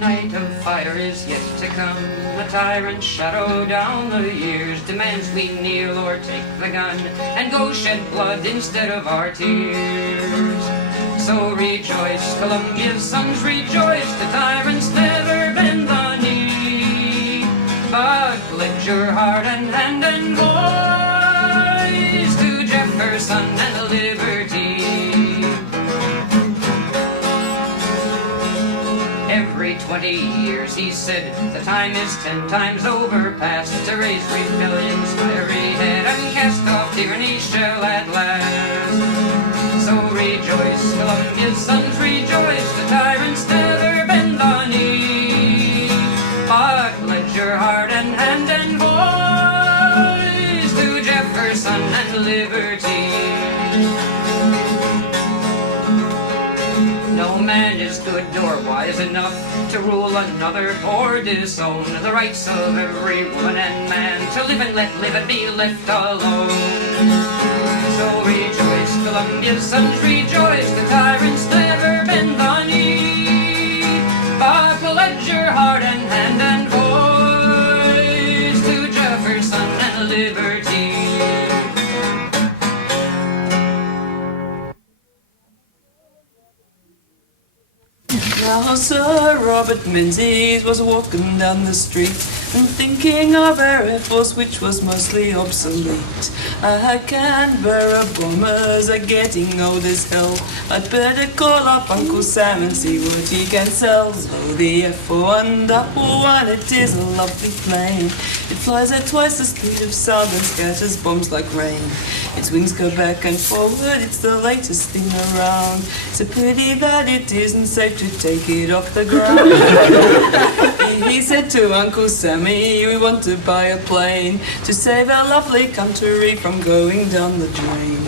night of fire is yet to come. The tyrant's shadow down the years demands we kneel or take the gun and go shed blood instead of our tears. So rejoice, Columbia's sons, rejoice, the tyrants never bend the knee. But pledge your heart and hand and voice to Jefferson and liberty. Every 20 years he said, the time is 10 times overpast to raise rebellion's fiery head and cast off tyranny shall at last. So rejoice, Columbia's sons, rejoice, the tyrants never bend the knee. But pledge your heart and hand and voice to Jefferson and liberty. No man is good or wise enough to rule another or disown the rights of every woman and man to live and let live and be left alone. So rejoice, Columbia's sons, rejoice, the tyrants never bend the knee. But pledge your heart and hand and voice to Jefferson and liberty. Now Sir Robert Menzies was walking down the street and thinking of our Air Force, which was mostly obsolete. Canberra bombers are getting old as hell. I'd better call up Uncle Sam and see what he can sell. So the F4111, it is a lovely plane. It flies at twice the speed of sound and scatters bombs like rain. Its wings go back and forward, it's the latest thing around. It's a pity that it isn't safe to take it off the ground. He said to Uncle Sammy, we want to buy a plane to save our lovely country from going down the drain.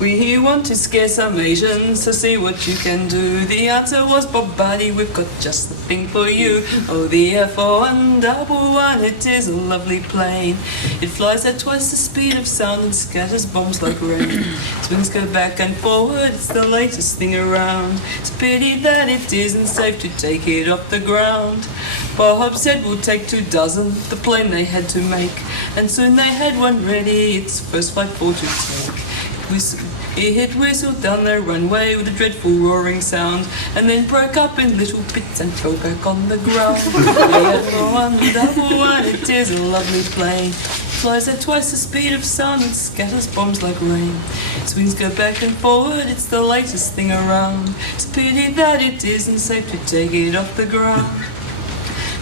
We want to scare some Asians, so see what you can do. The answer was, Bob Buddy, we've got just the thing for you. Oh, the F4111, it is a lovely plane. It flies at twice the speed of sound and scatters bombs like rain. Its wings go back and forward, it's the latest thing around. It's a pity that it isn't safe to take it off the ground. Bob said we'll take 24, the plane they had to make. And soon they had one ready, its first flight for to take. It whistled down the runway with a dreadful roaring sound, and then broke up in little bits and fell back on the ground. The F4111, it is a lovely plane. It flies at twice the speed of sound and scatters bombs like rain. Its wings go back and forward, it's the latest thing around. It's a pity that it isn't safe to take it off the ground.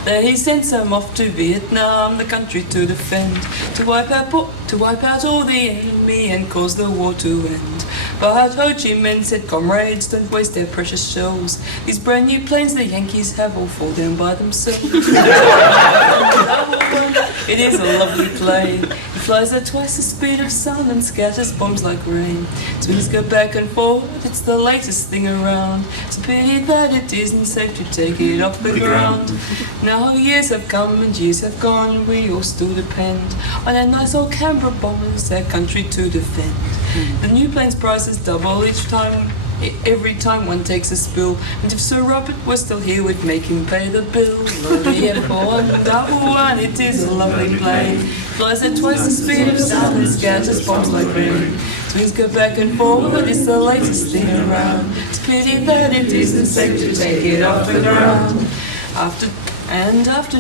They sent some off to Vietnam, the country to defend, to wipe out all the enemy and cause the war to end. But Ho Chi Minh said, comrades, don't waste their precious shells. These brand new planes the Yankees have all fall down by themselves. It is a lovely plane. It flies at twice the speed of sound and scatters bombs like rain. Its wings go back and forward, it's the latest thing around. It's a pity that it isn't safe to take it off the ground. Now years have come and years have gone, we all still depend on our nice old Canberra bombers, our country to defend. The new plane's prices double each time, every time one takes a spill. And if Sir Robert was still here, we'd make him pay the bill. The F4111, it is a lovely plane. Flies at twice the speed of sound and scatters bombs like rain. Its wings go back and forward, it's the latest thing around. It's a pity that it isn't safe to take it off the ground. After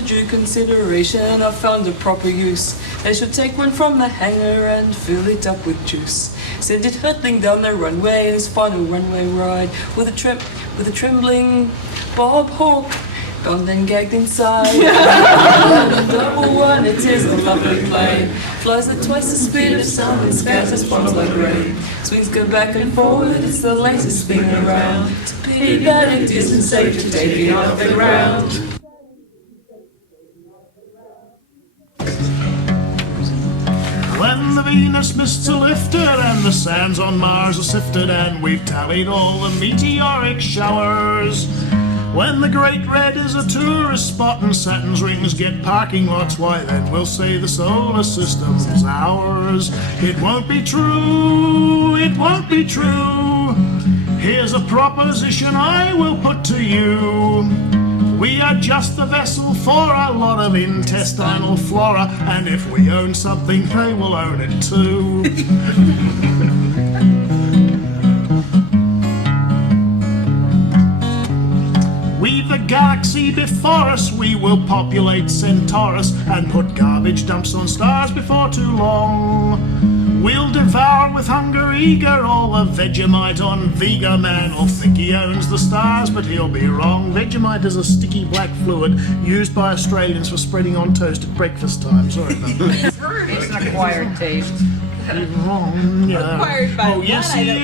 due consideration, I found a proper use. They should take one from the hangar and fill it up with juice. Send it hurtling down the runway in its final runway ride with a trembling Bob Hawke bound and gagged inside. F4111, it is a lovely plane. Flies at twice the speed of sound and scatters bombs like rain. Swings go back and forward, it's the latest thing around. It's a pity that it isn't safe to take it off the ground. When the Venus mists are lifted and the sands on Mars are sifted and we've tallied all the meteoric showers. When the Great Red is a tourist spot and Saturn's rings get parking lots, why then we'll say the solar system's ours. It won't be true, it won't be true. Here's a proposition I will put to you. We are just the vessel for a lot of intestinal flora, and if we own something, they will own it too. We've the galaxy before us, we will populate Centaurus and put garbage dumps on stars before too long. We'll devour with hunger eager all the Vegemite on Vega. Man will think he owns the stars, but he'll be wrong. Vegemite is a sticky black fluid used by Australians for spreading on toast at breakfast time. Sorry about that. It's an acquired taste. You're wrong, yeah. Acquired by Oh yes what? I he don't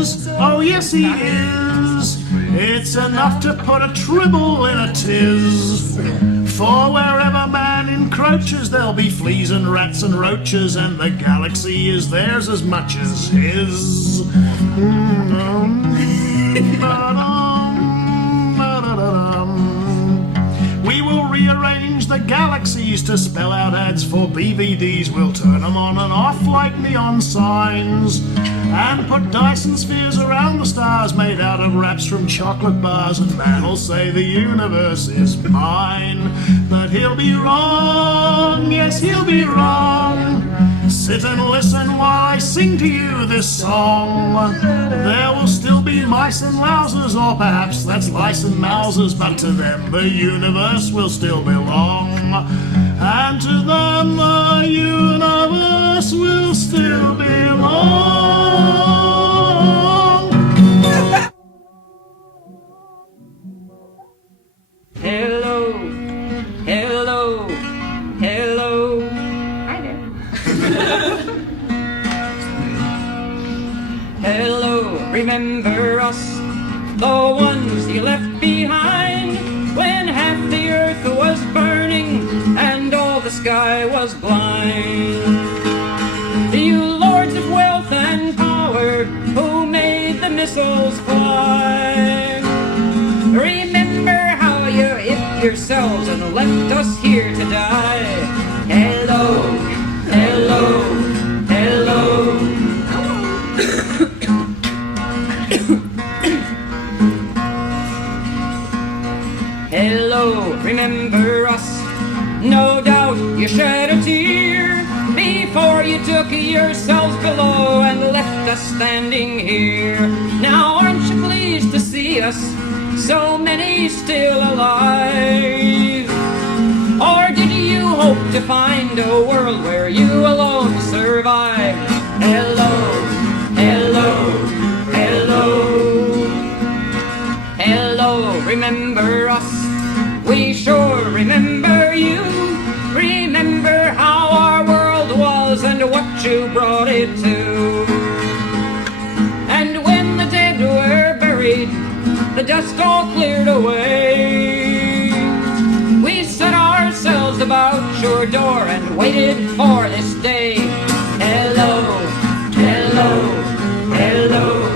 is. Oh yes he is. It's enough to put a tribble in a tiz. For wherever man encroaches, there'll be fleas and rats and roaches, and the galaxy is theirs as much as his. We will rearrange the galaxies to spell out ads for BVDs. We'll turn them on and off like neon signs, and put Dyson spheres around the stars made out of wraps from chocolate bars. And man will say the universe is mine, but he'll be wrong, yes he'll be wrong. Sit and listen while I sing to you this song. There will still be mice and lousers, or perhaps that's lice and mousers, but to them the universe will still belong. And to them the universe will still belong. Hello, hello, hello. Hi there. Hello, remember us, the ones you left behind, when half the earth was burning and all the sky was blind. You lords of wealth and power who made the missiles fly, remember how you hid yourselves and left us here to die. Hello, hello, hello. Hello, remember us. No doubt you shed a tear before you took yourselves below and left us standing here. Now aren't you pleased to see us, so many still alive? Or did you hope to find a world where you alone survive? Hello, hello, hello. Hello, remember us. We sure remember you. Remember how our world was and what you brought it to. And when the dead were buried, the dust all cleared away, we set ourselves about your door and waited for this day. Hello, hello, hello.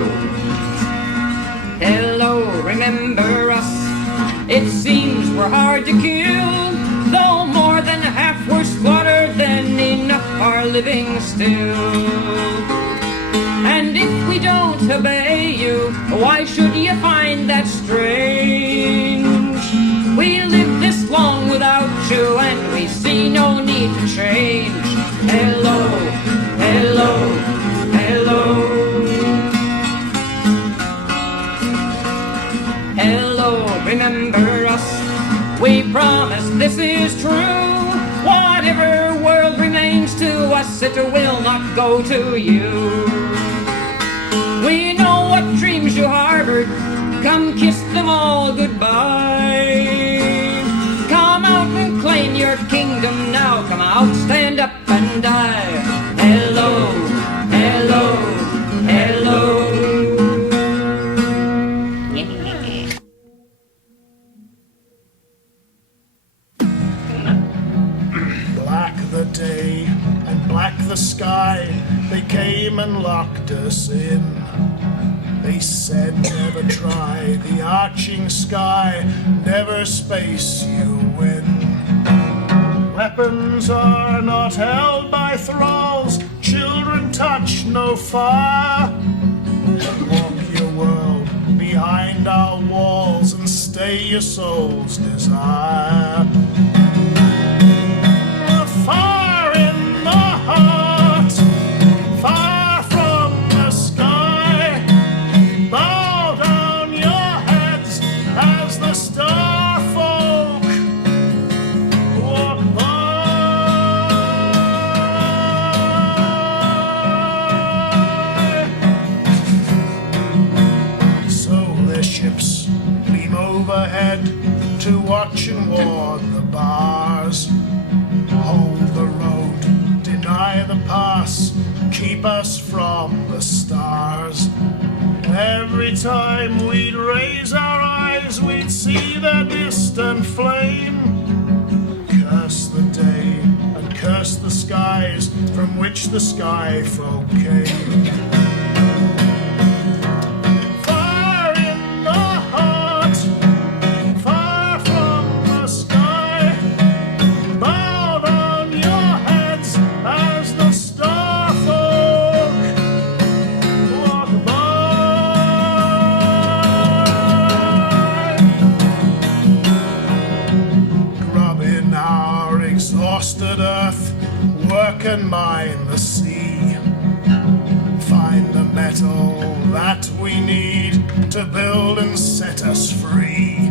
Hello, remember us. It seems we're hard to kill, though more than half were slaughtered, then enough are living still. And if we don't obey you, why should you find that strange? We lived this long without you, and we see no need to change. Hello, hello, hello. Hello, remember us. We promise this is true. Whatever world remains to us, it will not go to you. We know what dreams you harbored. Come kiss them all goodbye. Come out and claim your kingdom now. Come out, stand up and die. Hello, hello, hello. Day and black the sky, they came and locked us in. They said never try the arching sky, never space you win. Weapons are not held by thralls, children touch no fire. Walk your world find our walls and stay your soul's desire. Far in the heart, far from the sky, bow down your heads as the star folk walk by. So their ships gleam overhead to watch and warn the bars. Hold the road, deny the pass, keep us from the stars. Every time we'd raise our eyes, we'd see the distant flame. Curse the day and curse the skies from which the sky folk came. Far in the heart, far from the sky, bow down your heads as the star folk walk by. Grubbing our exhausted earth, work and mine the sea. Find the metal that we need to build and set us free.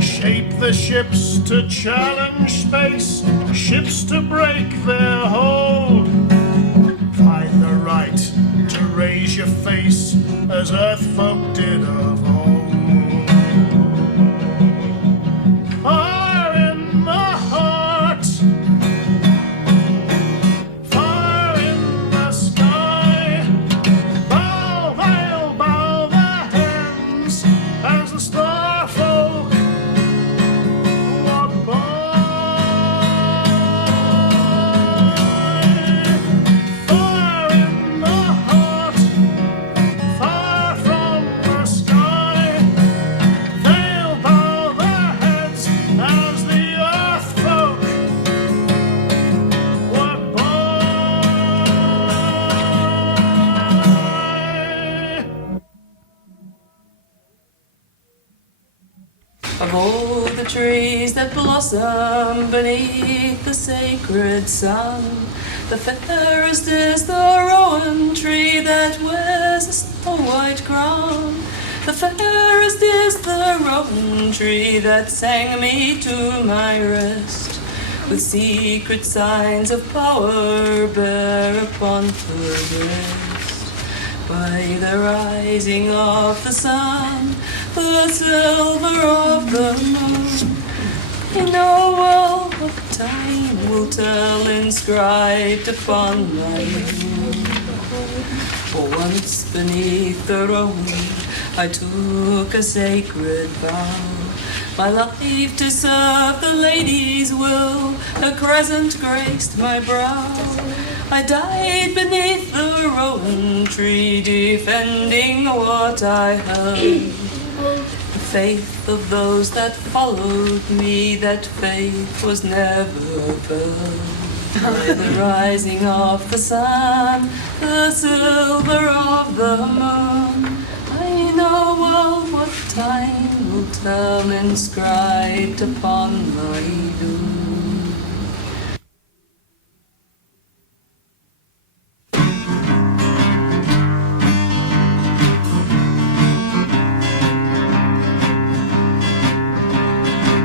Shape the ships to challenge space, ships to break their hold. Find the right to raise your face as earth folk did of old. Far in the heart, far in the sky, bow, Wail, bow their hands as the star folk walk by. Far in the heart, far from the sky, they'll bow their heads as the earth folk walk by. Of all the trees that blossom beneath the sacred sun, the fairest is the Rowan Tree that wears a snow-white crown. The fairest is the Rowan Tree that sang me to my rest, with secret signs of power bare upon her breast. By the rising of the sun, the silver of the moon, I know well what time will tell inscribed upon my moon. For once beneath the Rowan I took a sacred vow, my life to serve the lady's will, a crescent graced my brow. I died beneath the Rowan Tree, defending what I held. The faith of those that followed me, that faith was never furled. By the rising of the sun, the silver of the moon, I know well what time will tell inscribed upon my doom.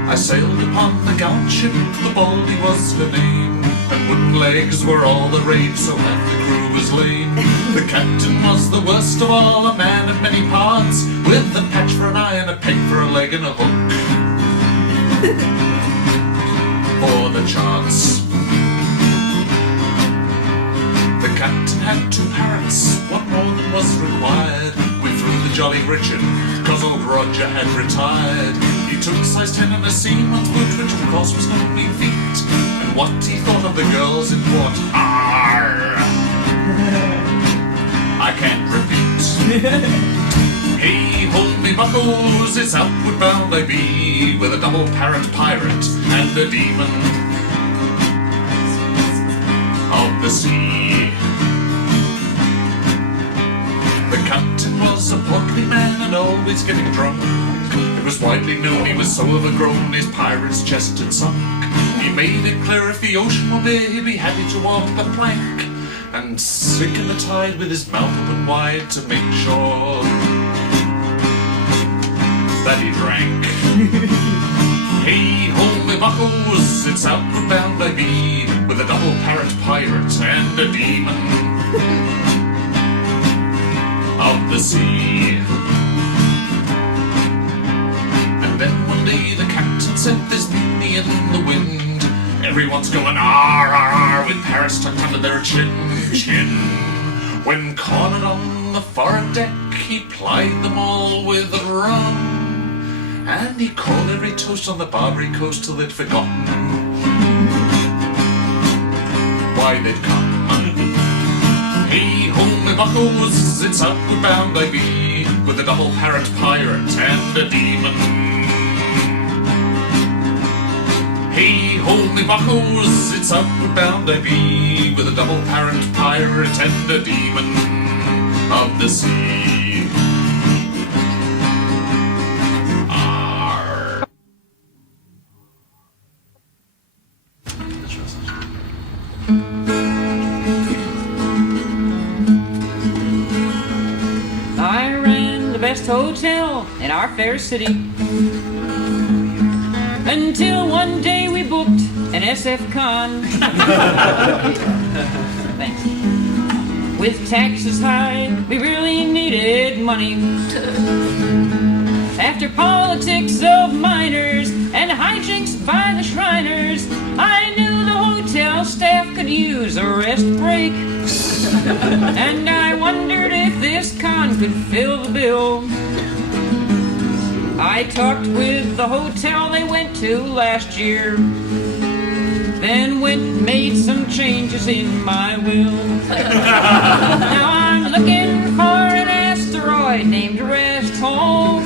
I sailed upon the gallant ship, the Baldy was her name, and wooden legs were all the rage, so half the crew was lame. The captain was the worst of all, a man of many parts, with a patch for an eye and a peg for a leg and a hook for the charts. The captain had 2 parrots, one more than was required. We flew the Jolly Richard, 'cause old Roger had retired. He took size 10 and a seaman's boot, which of course was no mean feat. And what he thought of the girls in port, arr, I can't repeat. Hey, hold me buckles, it's outward bound I be, with a double parrot pirate and a demon of the sea. The captain was a portly man and always getting drunk. It was widely known he was so overgrown his pirate's chest had sunk. He made it clear if the ocean one day he'd be happy to walk the plank and sink in the tide with his mouth open wide to make sure that he drank. Hey ho, me buckles, it's outward bound by me, with a double parrot pirate and a demon of the sea. And then one day the captain said there's mutiny in the wind. Everyone's going ar ar ar with parrots tucked under their chin. When Colin on the forward deck he plied them all with rum. And he called every toast on the Barbary coast till they'd forgotten why they'd come. Hey ho, me buckles, it's outward bound I be, with a double parrot pirate and a demon. Hey ho, me buckles, it's outward bound I be, with a double parrot pirate and a demon of the sea. I ran the best hotel in our fair city until one day we booked an SF con. Thanks. With taxes high, we really needed money. After politics of miners and hijinks by the Shriners, I knew the hotel staff could use a rest break. And I wondered if this con could fill the bill. I talked with the hotel they went to last year, then went and made some changes in my will. Now I'm looking for an asteroid named Rest Home.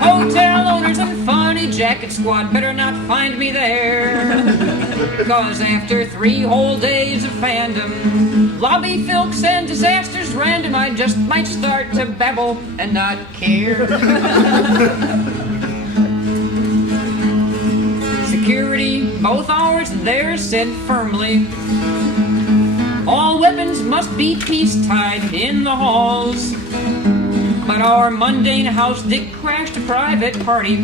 Hotel owners and funny jacket squad better not find me there, 'cause after 3 whole days of fandom, lobby filks and disasters random, I just might start to babble and not care. Security, both ours and theirs, said firmly, all weapons must be peace-tied in the halls. But our mundane house did crash a private party.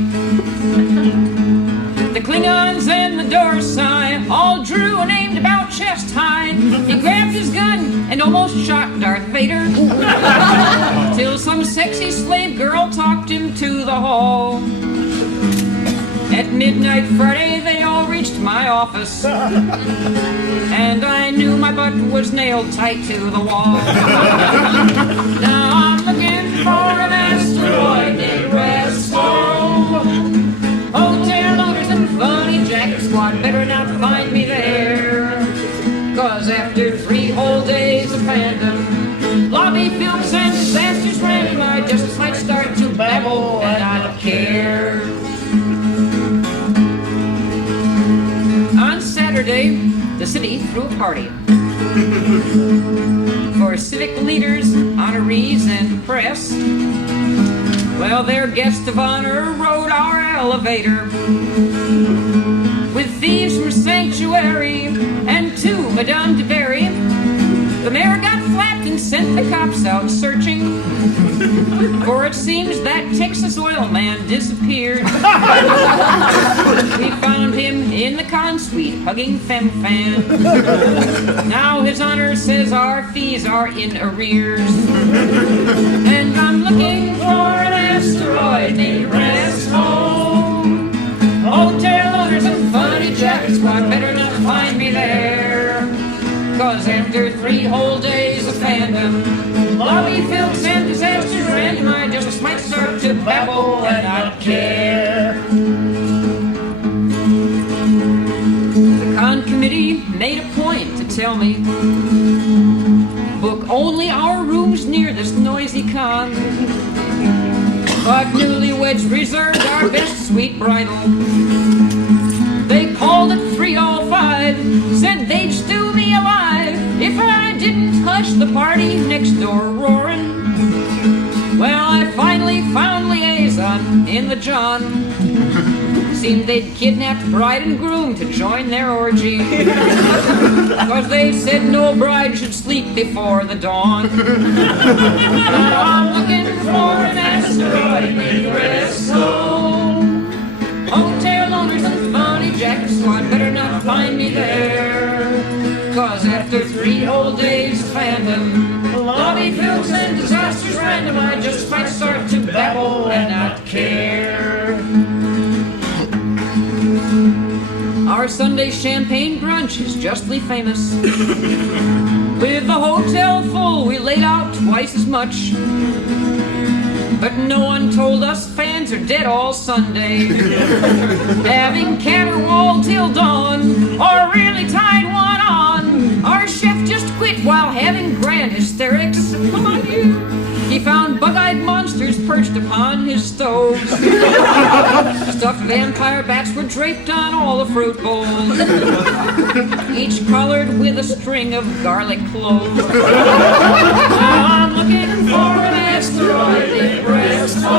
The Klingons and the Dorsai all drew and aimed about chest high. He grabbed his gun and almost shot Darth Vader, till some sexy slave girl talked him to the hall. At midnight Friday they all reached my office, and I knew my butt was nailed tight to the wall. Now I'm looking for an asteroid named Rest Home. Hotel owners and funny jacket squad better not find me there, 'cause after 3 whole days of fandom, lobby films and disasters random, I just might start to babble and I don't care. On Saturday, the city threw a party for civic leaders, honorees, and press. Well, their guest of honor rode our elevator with thieves from Sanctuary and 2 Madame de Berry. The mayor got flapped and sent the cops out searching, for it seems that Texas oil man disappeared. We found him in the con suite hugging femme-fan. Now his honor says our fees are in arrears. And I'm looking for an asteroid named Rest Home. Hotel owners and funny jacket squad better not find me there, 'cause after 3 whole days of fandom, lobby films and disasters random, I just might start to babble and not care. The con committee made a point to tell me, book only our rooms near this noisy con, but newlyweds reserved our best sweet bridal. They called it 305, said they'd stew me alive if I didn't hush the party next door roaring. Well, I finally found liaison in the John. Seemed they'd kidnapped bride and groom to join their orgy. Cause they said no bride should sleep before the dawn. Now I'm looking for an asteroid named Resto. Hotel owners and funny jacks, so I'd better not find me there. Cause after 3 whole days of fandom, lobby films and disasters random, I just might start to babble and not care. Our Sunday champagne brunch is justly famous. With the hotel full, we laid out twice as much. But no one told us fans are dead all Sunday. Having caterwauled till dawn, or really tied one on. Our chef just quit while having grand hysterics. Come on, you. He found bug-eyed monsters perched upon his stove. Stuffed vampire bats were draped on all the fruit bowls, each collared with a string of garlic cloves. Now I'm looking for an asteroid in Resto.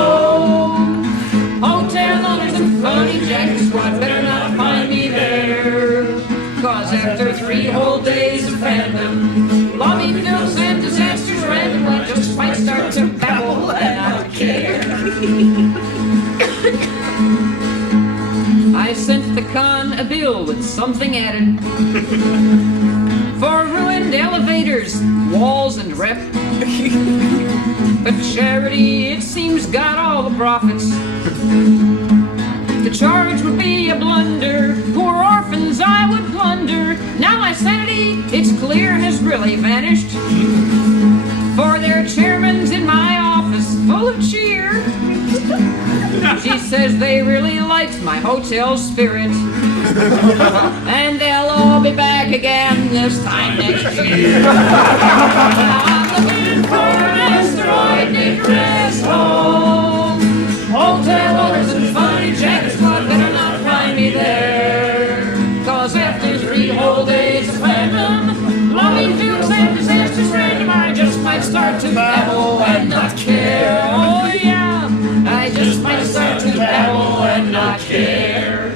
Hotel owners and funny jacks, so I'd better not find me there. Cause after 3 whole days of fandom, lobby films and disasters random, I just might start to babble and I don't care. I sent the con a bill with something added for ruined elevators, walls, and rep. But charity, it seems, got all the profits. The charge would be a blunder. Poor orphans I would plunder. Now my sanity, it's clear, has really vanished. For their chairman's in my office, full of cheer. She says they really liked my hotel spirit. And they'll all be back again this time next year. I'm looking for an asteroid named Resto. Hotel owners and funny jacks, but better not find me there. Cause after 3 whole days of fandom, lobby films and disasters random, I just might start to babble and not care. Oh yeah, I just might start to babble and not care.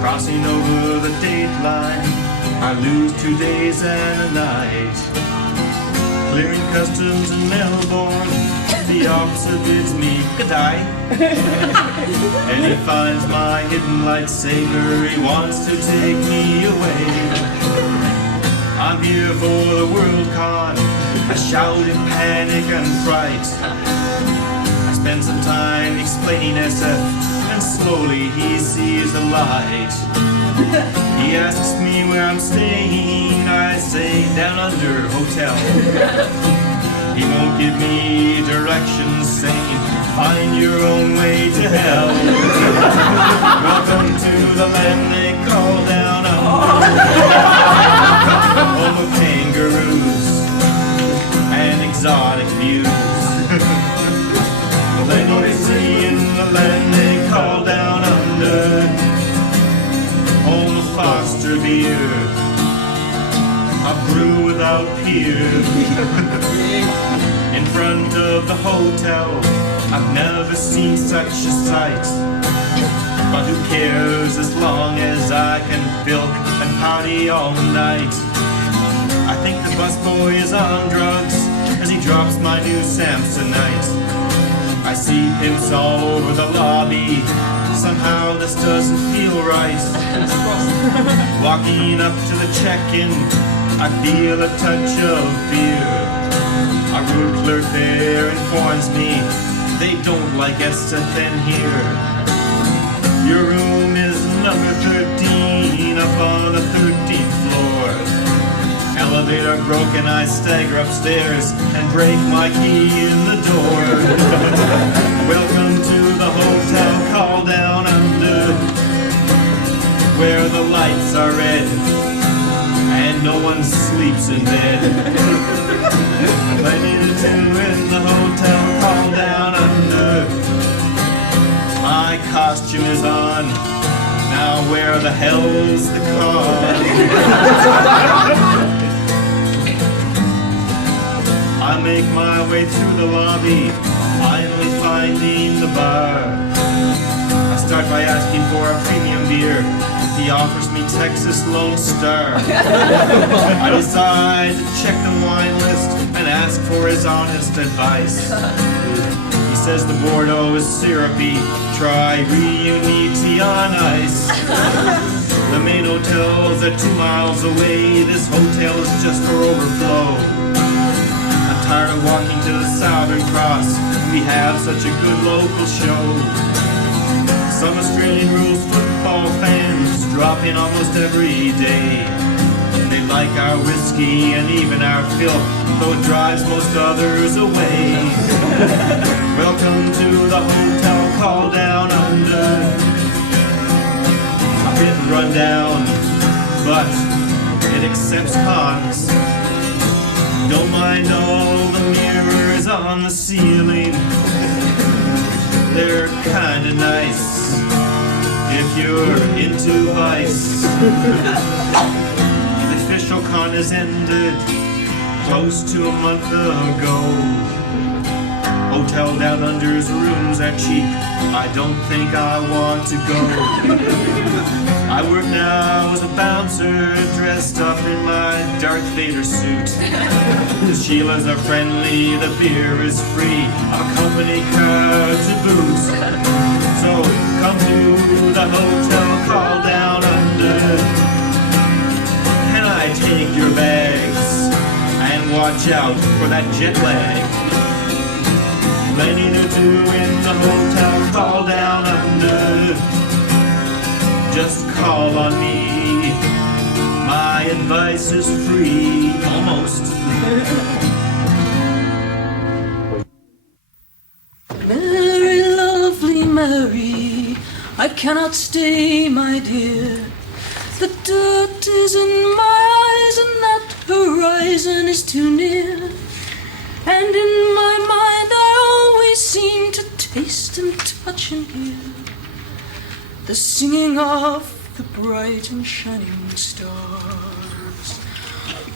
Crossing over the dateline, I lose 2 days and a night. Clearing customs in Melbourne, the officer bids me goodbye. And he finds my hidden lightsaber, he wants to take me away. I'm here for the Worldcon, I shout in panic and fright. I spend some time explaining SF, and slowly he sees the light. He asks me where I'm staying, I say Down Under Hotel. He won't give me directions, saying find your own way to hell. Welcome to the land they call Down Under, home of kangaroos and exotic views. They know they see in the land they call Down Under, home of Foster beer, a brew without peer. In front of the hotel, I've never seen such a sight. But who cares as long as I can bilk and party all night. I think the busboy is on drugs as he drops my new Samsonite. I see pimps all over the lobby, somehow this doesn't feel right. Walking up to the check-in, I feel a touch of fear. A rude clerk there informs me they don't like SF here. Your room is number 13 up on the 13th floor. broken, I stagger upstairs and break my key in the door. Welcome to the hotel, call down under, where the lights are red and no one sleeps in bed. Plenty to do in the hotel, call down under. My costume is on, now where the hell's the car? I make my way through the lobby, finally finding the bar. I start by asking for a premium beer. He offers me Texas Lone Star. I decide to check the wine list and ask for his honest advice. He says the Bordeaux is syrupy, try Reuniti on ice. The main hotel's at 2 miles away, this hotel is just for overflow. I'm tired of walking to the Southern Cross, we have such a good local show. Some Australian rules football fans drop in almost every day. They like our whiskey and even our filth, though it drives most others away. Welcome to the hotel, call down under. A bit run down, but it accepts cons. Don't mind all the mirrors on the ceiling, they're kinda nice if you're into vice. The official con has ended close to a month ago. Hotel Down Under's rooms are cheap, I don't think I want to go. I work now as a bouncer, dressed up in my Darth Vader suit. The Sheilas are friendly, the beer is free, our company crowd to boot. So come to the hotel, call down under. Can I take your bags and watch out for that jet lag? Plenty to do in the hotel, call down under. Just call on me, my advice is free, almost. Mary, lovely Mary, I cannot stay, my dear. The dirt is in my eyes and that horizon is too near. And in my mind I always seem to taste and touch and hear the singing of the bright and shining stars.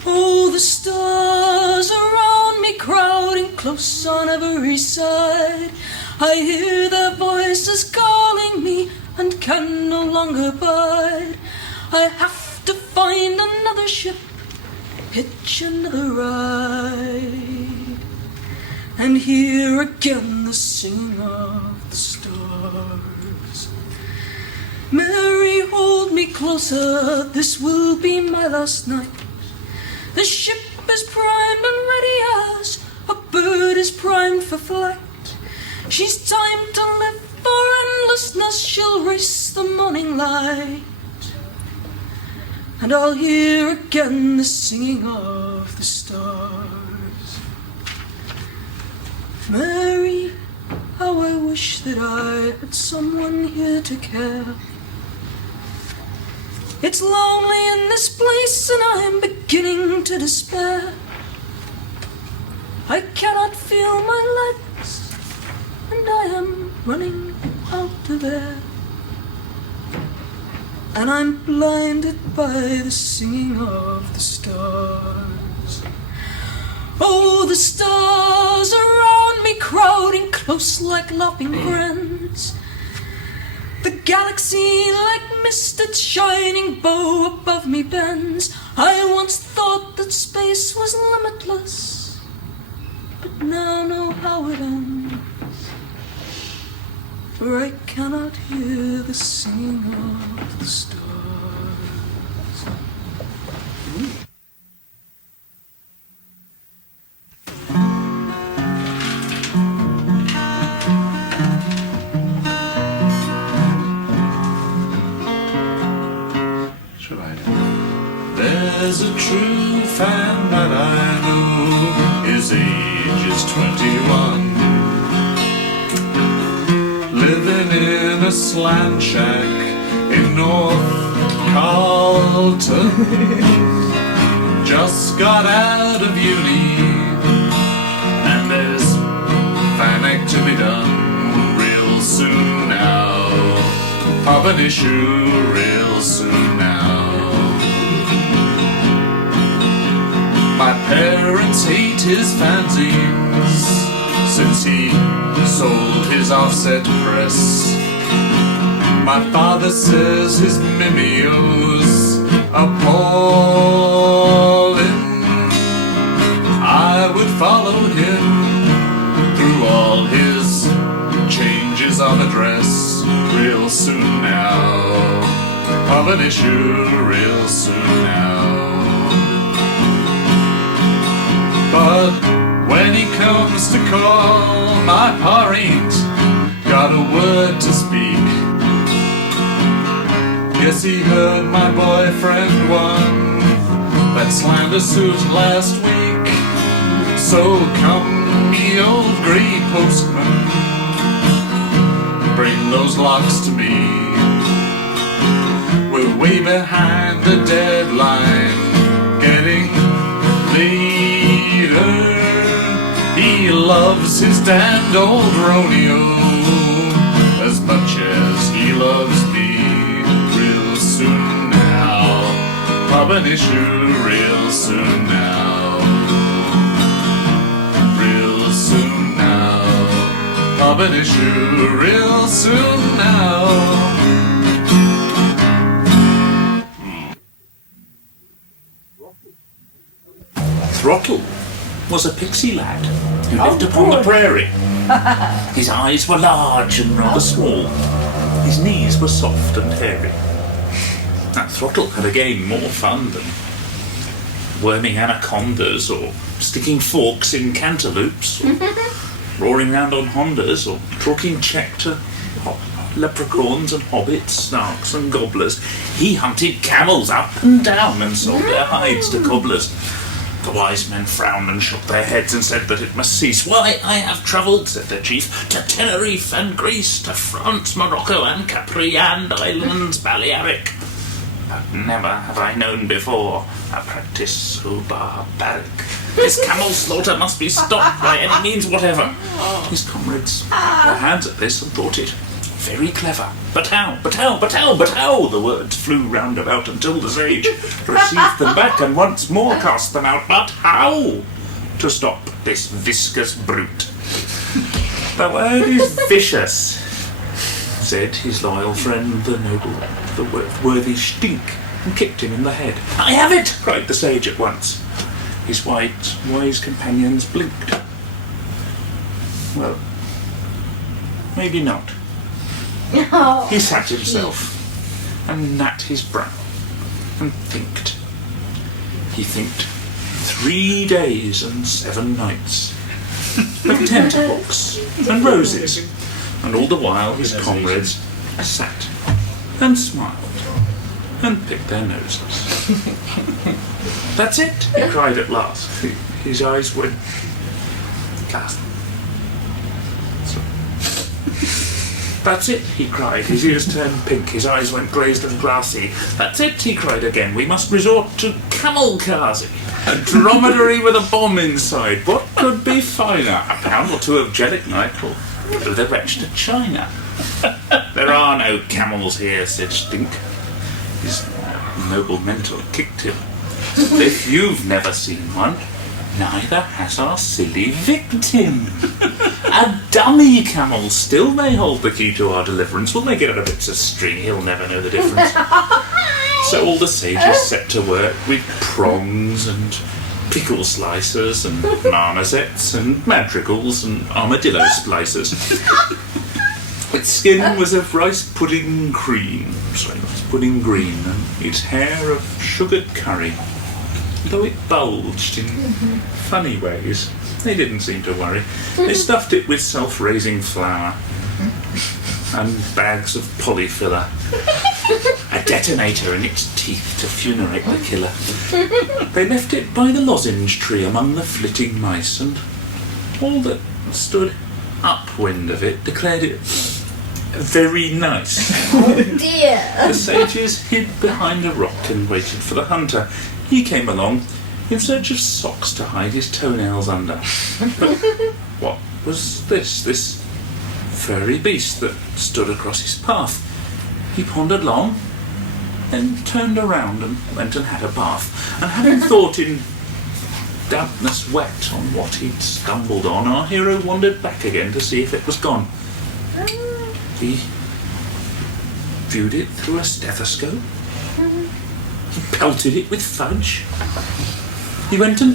Oh, the stars around me crowding close on every side. I hear their voices calling me and can no longer bide. I have to find another ship, hitch another ride, and hear again the singing of the stars. Mary, hold me closer, this will be my last night. The ship is primed and ready as a bird is primed for flight. She's timed to live for endlessness, she'll race the morning light. And I'll hear again the singing of the stars. Mary, how I wish that I had someone here to care. It's lonely in this place and I'm beginning to despair. I cannot feel my legs and I am running out of air. And I'm blinded by the singing of the stars. Oh, the stars around me crowding close like laughing friends. The galaxy like mist, its shining bow above me bends. I once thought that space was limitless, but now know how it ends. For I cannot hear the singing of the stars. There's a true fan that I know, his age is 21. Living in a slant shack in North Carlton. Just got out of uni, and there's panic to be done real soon now. Pop an issue real soon now. My parents hate his fanzines since he sold his offset press. My father says his mimeos appalling. I would follow him through all his changes of address real soon now. Of an issue real soon now. But when he comes to call, my pa ain't got a word to speak. Guess he heard my boyfriend won that slander suit last week. So come, me old grey postman, bring those locks to me. We're way behind the deadline, getting later. He loves his damned old Romeo as much as he loves me. Real soon now, pop an issue real soon now. Real soon now, pop an issue real soon now. Throttle was a pixie lad who lived upon the prairie. His eyes were large and rather small. His knees were soft and hairy. Now, Throttle had again more fun than worming anacondas or sticking forks in cantaloupes or roaring round on Hondas or talking Czech to leprechauns and hobbits, snarks and gobblers. He hunted camels up and down and sold their hides to cobblers. The wise men frowned and shook their heads and said that it must cease. Why, I have travelled, said the chief, to Tenerife and Greece, to France, Morocco and Capri and islands Balearic. But never have I known before a practice so barbaric. This camel slaughter must be stopped by any means whatever. His comrades clapped their hands at this and thought it very clever. But how, but how, but how, but how? The words flew round about until the sage received them back and once more cast them out. But how to stop this viscous brute? The word is vicious, said his loyal friend, the noble, the worthy Stink, and kicked him in the head. I have it, cried the sage at once. His wise companions blinked. Well, maybe not. He sat himself and knat his brow and thinked. He thinked 3 days and 7 nights of tenterhooks and roses, and all the while his comrades sat and smiled and picked their noses. That's it, he cried at last. His eyes went glassy. That's it, he cried. His ears turned pink, his eyes went glazed and glassy. That's it, he cried again. We must resort to camel-kazi, a dromedary with a bomb inside. What could be finer? A pound or two of jellic night will go the wretch to China. There are no camels here, said Stink. His noble mentor kicked him. If you've never seen one, neither has our silly victim. A dummy camel still may hold the key to our deliverance. We'll make it out of bits of string. He'll never know the difference. So all the sages set to work with prongs and pickle slicers and marmosets and madrigals and armadillo splicers. Its skin was of rice pudding green, and its hair of sugared curry. Though it bulged in funny ways, they didn't seem to worry. They stuffed it with self-raising flour and bags of polyfiller. A detonator in its teeth to funerate the killer. They left it by the lozenge tree among the flitting mice, and all that stood upwind of it declared it very nice. Oh dear. The sages hid behind a rock and waited for the hunter. He came along in search of socks to hide his toenails under. But what was this furry beast that stood across his path? He pondered long, then turned around and went and had a bath. And having thought in dampness wet on what he'd stumbled on, our hero wandered back again to see if it was gone. He viewed it through a stethoscope. He pelted it with fudge. He went and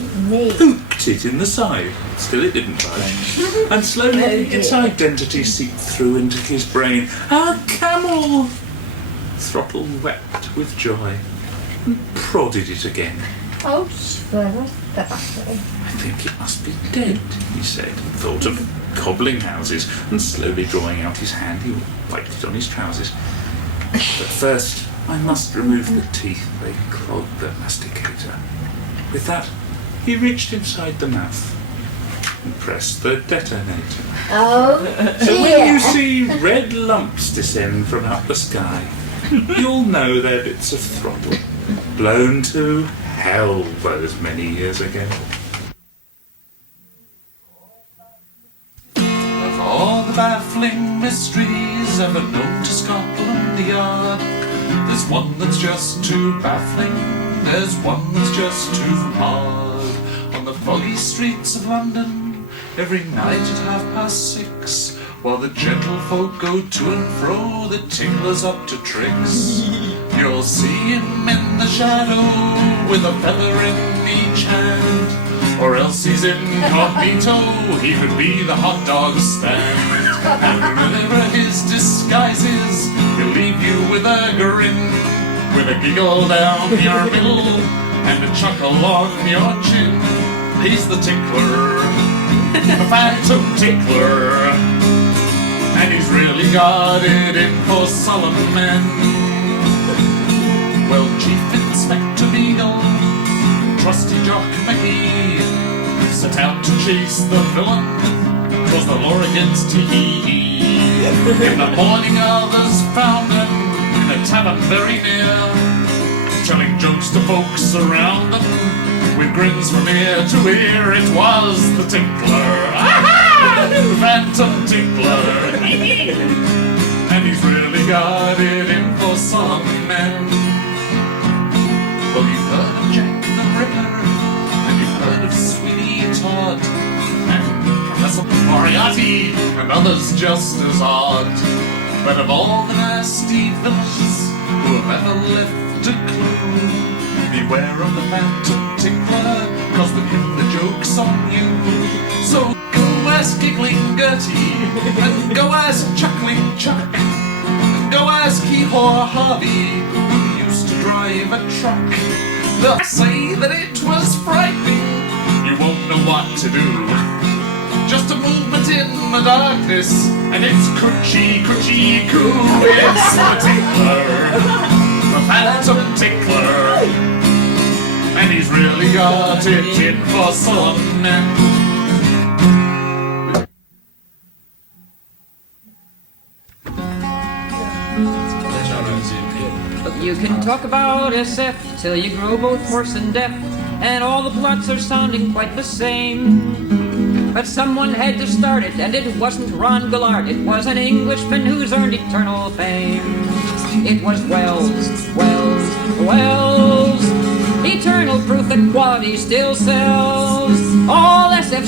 pooked it in the side. Still it didn't budge. And slowly its identity seeped through into his brain. Our camel! Throttle wept with joy and prodded it again. Oh, sure. I think it must be dead, he said, and thought of cobbling houses, and slowly drawing out his hand, he wiped it on his trousers. But first, I must remove the teeth, they clog the masticator. With that, he reached inside the mouth and pressed the detonator. Oh, So when you see red lumps descend from out the sky, you'll know they're bits of throttle, blown to hell those many years ago. Of all the baffling mysteries ever known to Scotland Yard, there's one that's just too baffling, there's one that's just too hard. On the foggy streets of London, every night at 6:30, while the gentlefolk go to and fro, the Tickler's up to tricks. You'll see him in the shadow with a feather in each hand, or else he's incognito, he could be the hot dog stand. And whatever his disguise is, he'll leave you with a grin, with a giggle down your middle and a chuckle on your chin. He's the Tickler, the phantom Tickler, and he's really got it in for solemn men. Well, Chief Inspector Beagle, trusty Jock McGee, set out to chase the villain, 'twas the law against he. In the morning others found him in a tavern very near, telling jokes to folks around them, with grins from ear to ear. It was the Tickler, phantom Tickler, and he's really got it in for some men. Well, you've heard of Jack the Ripper, and you've heard of Sweeney Todd, and Professor Moriarty, and others just as odd. But of all the nasty villains who have ever left a clue, beware of the phantom Tickler, 'cause with him the joke's on you. So go ask Giggling Gertie, and go ask Chuckling Chuck, and go ask Hee-Haw Harvey, who used to drive a truck. They'll say that it was frightening, you won't know what to do. Just a movement in the darkness, and it's coochie, coochie, coo. It's the Tickler, the phantom Tickler, and he's really got it in for some men. You can talk about SF till you grow both hoarse and deaf, and all the plots are sounding quite the same. But someone had to start it, and it wasn't Ron Gillard, it was an Englishman who's earned eternal fame. It was Wells, eternal proof that quality still sells. All SF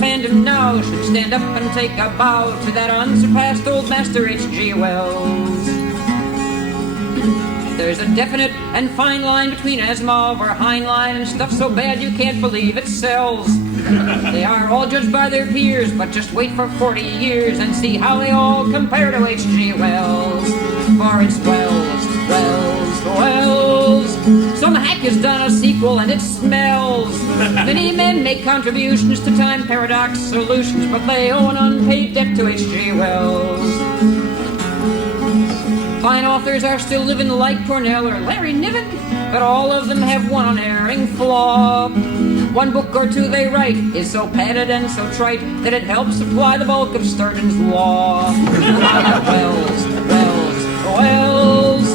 fandom now should stand up and take a bow to that unsurpassed old master H.G. Wells. There's a definite and fine line between Asimov or Heinlein and stuff so bad you can't believe it sells. They are all judged by their peers, but just wait for 40 years and see how they all compare to H.G. Wells. For it's Wells. Some hack has done a sequel and it smells. Many men make contributions to time paradox solutions, but they owe an unpaid debt to H.G. Wells. Fine authors are still living like Cornell or Larry Niven, but all of them have one unerring flaw. One book or two they write is so padded and so trite that it helps supply the bulk of Sturgeon's law. Wells,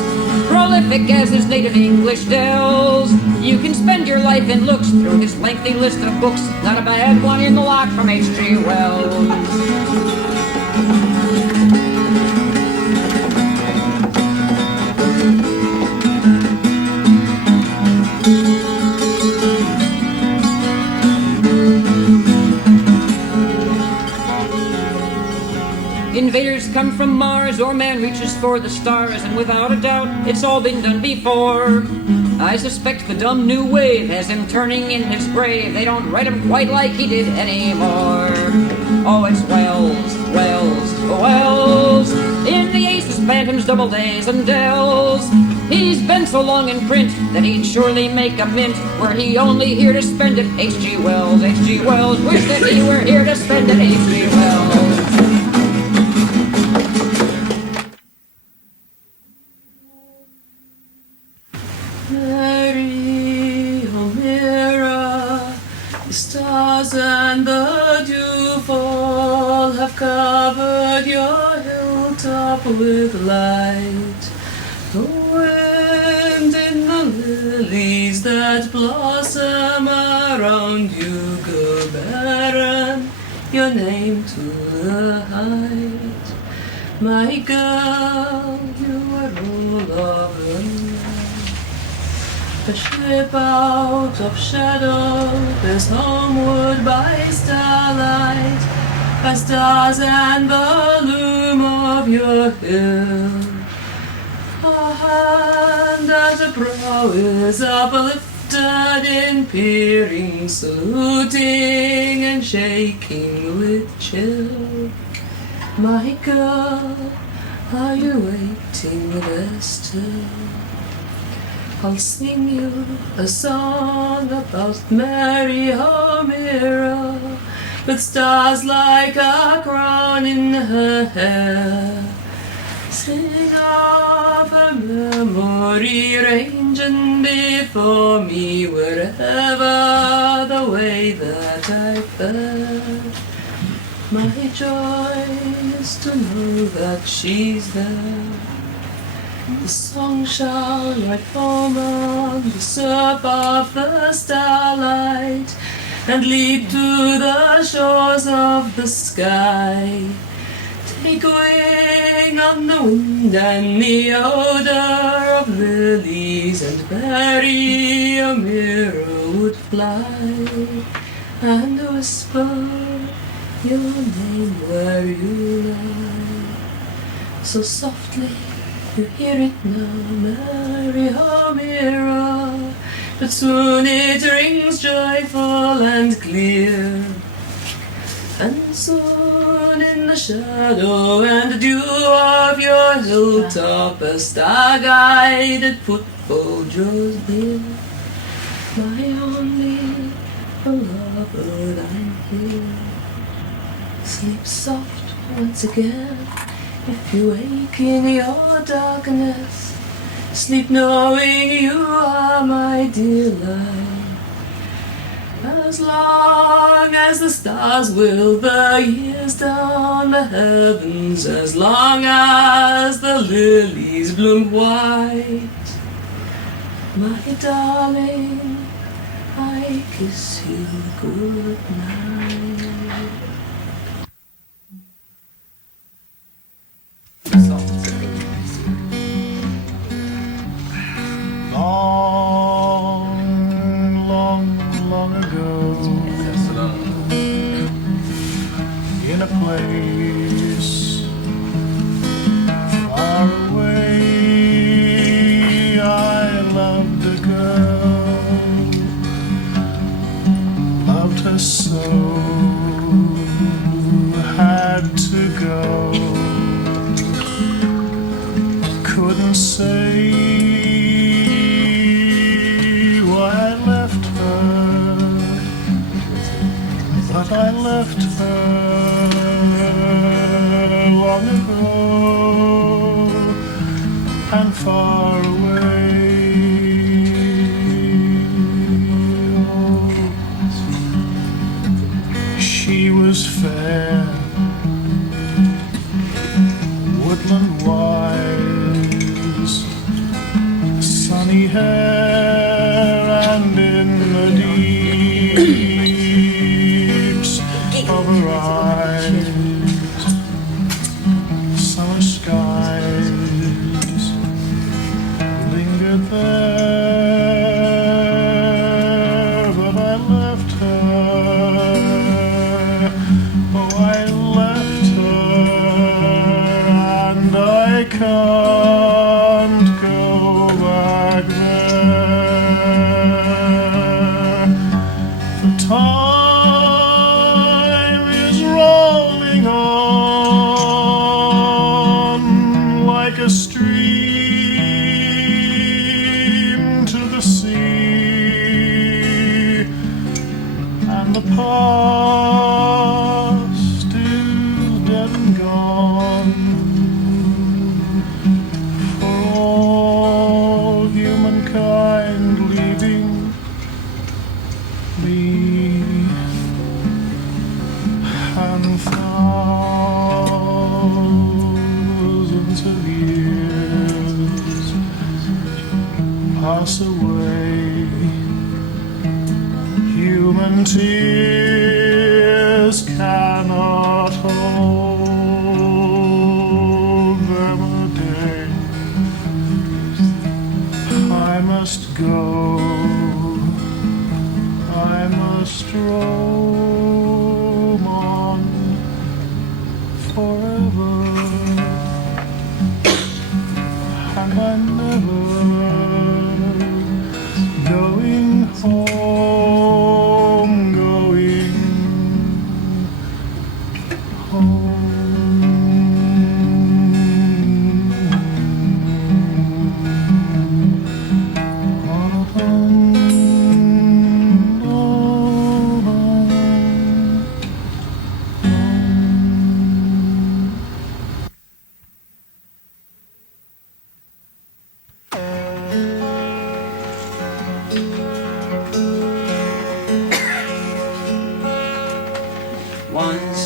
prolific as his native English dells. You can spend your life in looks through his lengthy list of books. Not a bad one in the lot from H.G. Wells. Invaders come from Mars, or man reaches for the stars, and without a doubt, it's all been done before. I suspect the dumb new wave has him turning in his grave. They don't write him quite like he did anymore. Oh, it's Wells. In the aces, phantoms, double days, and dells. He's been so long in print that he'd surely make a mint were he only here to spend it. H.G. Wells, wish that he were here to spend it. H.G. Wells. Mary, oh mirror, the stars and the dewfall have covered your hilltop with light. The wind in the lilies that blossom around you go barren your name to the height. My girl, you are all of the a ship out of shadow is homeward by starlight, by stars and the loom of your hill. A hand at a brow is uplifted in peering, saluting and shaking with chill. My girl, are you waiting there still? I'll sing you a song about Mary O'Meara, with stars like a crown in her hair. Sing of her memory ranging before me wherever the way that I fare. My joy is to know that she's there. The song shall ride home on the surf of the starlight and leap to the shores of the sky. Take wing on the wind and the odor of lilies, and Mary O'Meara would fly and whisper your name where you lie. So softly you hear it now, Mary O'Meara, but soon it rings joyful and clear. And soon in the shadow and dew of your hilltop a star-guided footfall draws near. My only beloved, I'm here. Sleep soft once again, if you wake in your darkness, sleep knowing you are my dear light. As long as the stars will the years down the heavens, as long as the lilies bloom white, my darling, I kiss you good night. Long ago, in a place far away, I loved a girl, loved her so, had to go, couldn't say why I left her, but I left her long ago, far away. She was fair, woodland wise, sunny hair, and in the deeps of her eyes, summer skies lingered there, but I left her. Oh, I left her, and I can't go back there. The time is rolling on like a stream to the sea, and the past is dead and gone. For all humankind leaving me, and thousands of years pass away. Human tears cannot hold them a day. I must go, I must roam on forever, and I'm never going home, going home. Once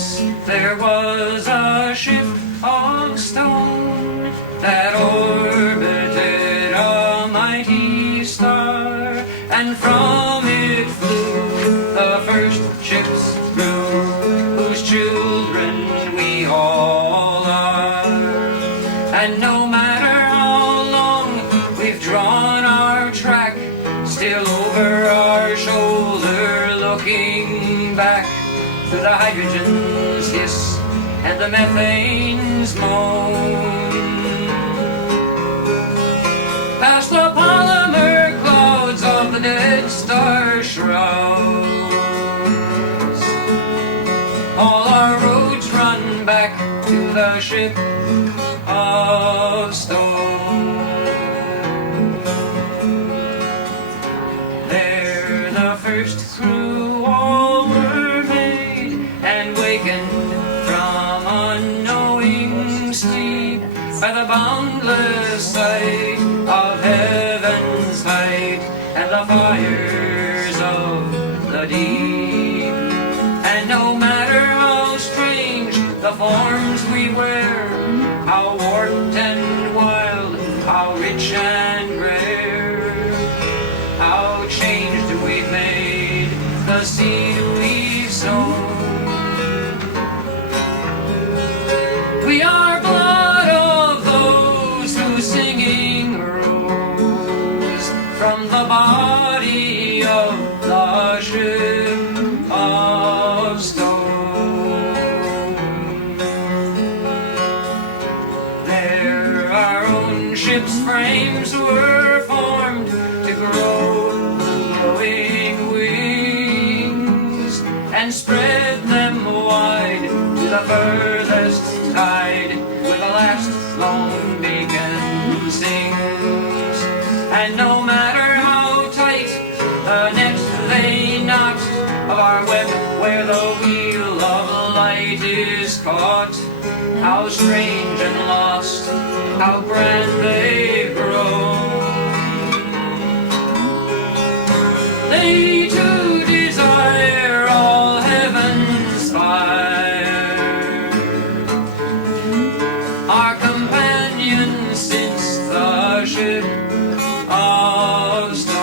there was a ship of stone that orbited a mighty star, and from it flew the first ships through, whose children we all are. And no matter how long we've drawn our track, still over our shoulder looking back, through the hydrogen's hiss and the methane's moan, past the polymer clouds of the dead star shrouds, all our roads run back to the ship of stone. There the first crew all were made and wakened from unknowing sleep by the boundless sight of heaven's height and the fires of the deep. And no matter how strange the forms we wear, how warped and wild, how rich and rare, how changed we've made the seed we've sown. We are blood of those whose singing rose from the body of the ship of stone. There our own ship's frames were formed to grow glowing wings and spread them wide to the furthest tide, where the last lone beacon sings. And no matter how tight the net they knot of our web, where the wheel of light is caught, how strange and lost, how grand they've grown. They too desire all heaven's fire, our companions since the ship of stone.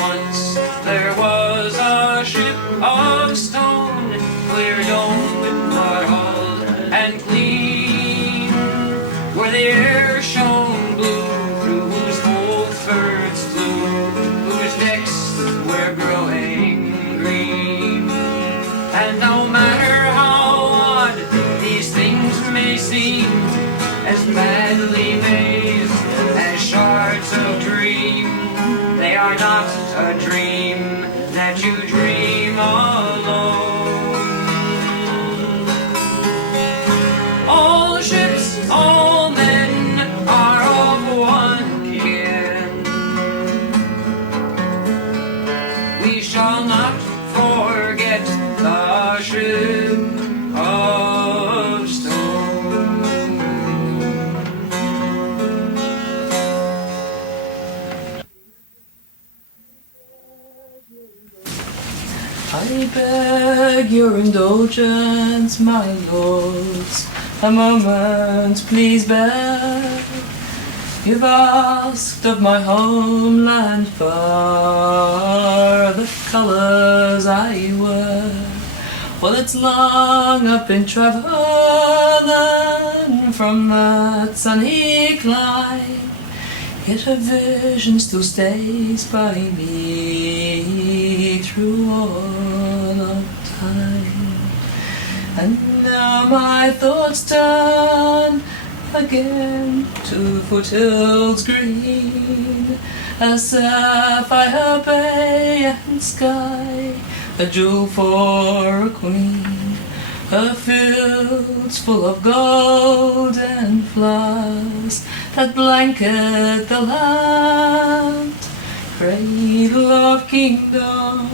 Once there was a ship of stone, clear domed and hulled and clean, where the air shone blue, through whose folds birds flew, whose decks were growing green. And no matter how odd these things may seem, as madly mazed as shards of dream, they are not a dream that you dream alone. All ships, all men are of one kin. We shall not forget the ship of stone. I beg your indulgence, my lords, a moment please bear. You've asked of my homeland far the colours I wear. Well, it's long I've been travelling from that sunny clime, yet a vision still stays by me through all of time. And now my thoughts turn again to foothills green, a sapphire bay and sky, a jewel for a queen, her fields full of gold and flowers that blanket the land, cradle of kingdom,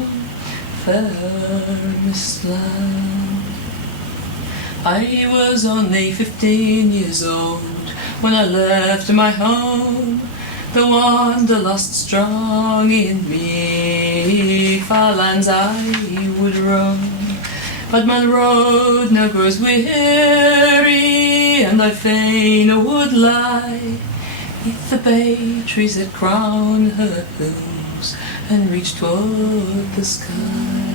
fair Mistland. I was only 15 years old when I left my home, the wanderlust strong in me, far lands I would roam. But my road now grows weary, and I fain would lie neath the bay trees that crown her hills and reach toward the sky.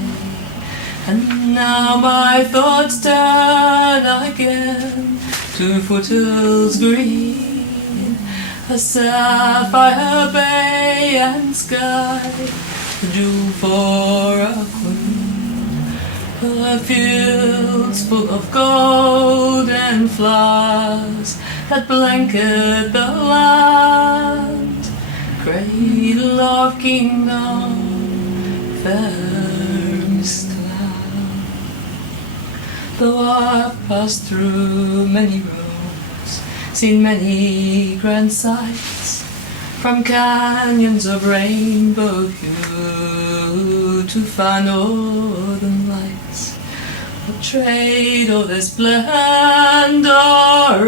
And now my thoughts turn again to foothills green, a sapphire bay and sky, a jewel for a queen, her fields full of gold and flowers that blanket the land, cradle of kingdom, fair Mistland. Though I've passed through many roads, seen many grand sights, from canyons of rainbow hue to far northern lights, I'll trade all their splendor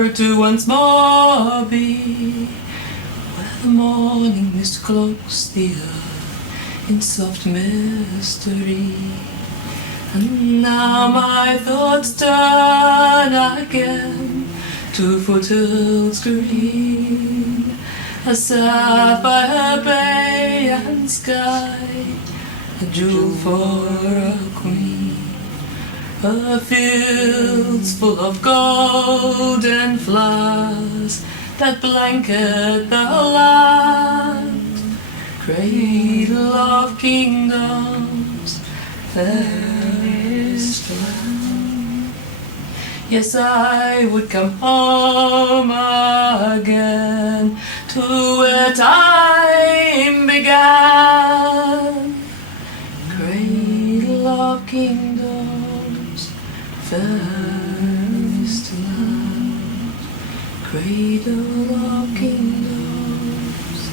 to once more be where the morning mist cloaks the earth in soft mystery. And now my thoughts turn again to foothills green, a sapphire bay and sky, a jewel for a queen, her fields full of gold and flowers that blanket the land, cradle of kingdoms, fairest land. Yes, I would come home again to where time began, cradle of kingdoms, fairest land, cradle of kingdoms.